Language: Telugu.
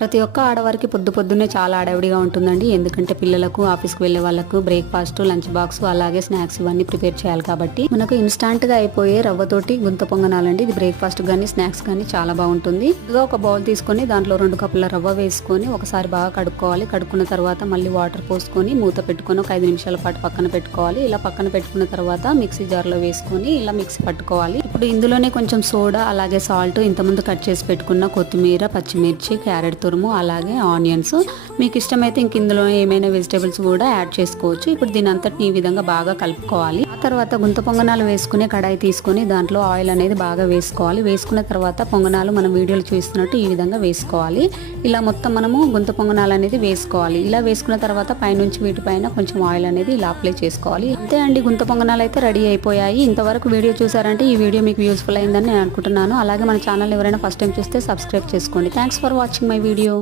ప్రతి ఒక్క ఆడవారికి పొద్దున్నే చాలా హడావిడిగా ఉంటుందండి. ఎందుకంటే పిల్లలకు ఆఫీస్కి వెళ్ళే వాళ్ళకు బ్రేక్ఫాస్ట్, లంచ్ బాక్స్ అలాగే స్నాక్స్ ఇవన్నీ ప్రిపేర్ చేయాలి కాబట్టి మనకు ఇన్స్టాంట్ గా అయిపోయే రవ్వతోటి గుంత పొంగనాలండి. ఇది బ్రేక్ఫాస్ట్ గానీ స్నాక్స్ గానీ చాలా బాగుంటుంది. ఇదిగో ఒక బౌల్ తీసుకొని దాంట్లో 2 కప్పుల రవ్వ వేసుకొని ఒకసారి బాగా కడుక్కోవాలి. కడుక్కున్న తర్వాత మళ్ళీ వాటర్ పోసుకొని మూత పెట్టుకొని ఒక 5 నిమిషాల పాటు పక్కన పెట్టుకోవాలి. ఇలా పక్కన పెట్టుకున్న తర్వాత మిక్సీ జార్ లో వేసుకొని ఇలా మిక్సీ పట్టుకోవాలి. ఇప్పుడు ఇందులోనే కొంచెం సోడా అలాగే సాల్ట్, ఇంతకుముందు కట్ చేసి పెట్టుకున్న కొత్తిమీర, పచ్చిమిర్చి, క్యారెట్ తురుము అలాగే ఆనియన్స్, మీకు ఇష్టమైతే ఇంక ఇందులో ఏమైనా వెజిటేబుల్స్ కూడా యాడ్ చేసుకోవచ్చు. ఇప్పుడు దీని అంతటిని ఈ విధంగా బాగా కలుపుకోవాలి. ఆ తర్వాత గుంత పొంగనాలు వేసుకునే కడాయి తీసుకొని దాంట్లో ఆయిల్ అనేది బాగా వేసుకోవాలి. వేసుకున్న తర్వాత పొంగనాలు మనం వీడియోలో చూస్తున్నట్టు ఈ విధంగా వేసుకోవాలి. ఇలా మొత్తం మనము గుంత పొంగనాలు అనేది వేసుకోవాలి. ఇలా వేసుకున్న తర్వాత పైనుంచి వీటిపైన కొంచెం ఆయిల్ అనేది ఇలా అప్లై చేసుకోవాలి. అంతే అండి, గుంత పొంగనాలు అయితే రెడీ అయిపోయాయి. ఇంతవరకు వీడియో చూసారంటే ఈ వీడియో మీకు యూస్ఫుల్ అయిందని నేను అనుకుంటున్నాను. అలాగే మన ఛానల్ ఎవరైనా ఫస్ట్ టైం చూస్తే సబ్స్క్రైబ్ చేసుకోండి. Thanks for watching my video.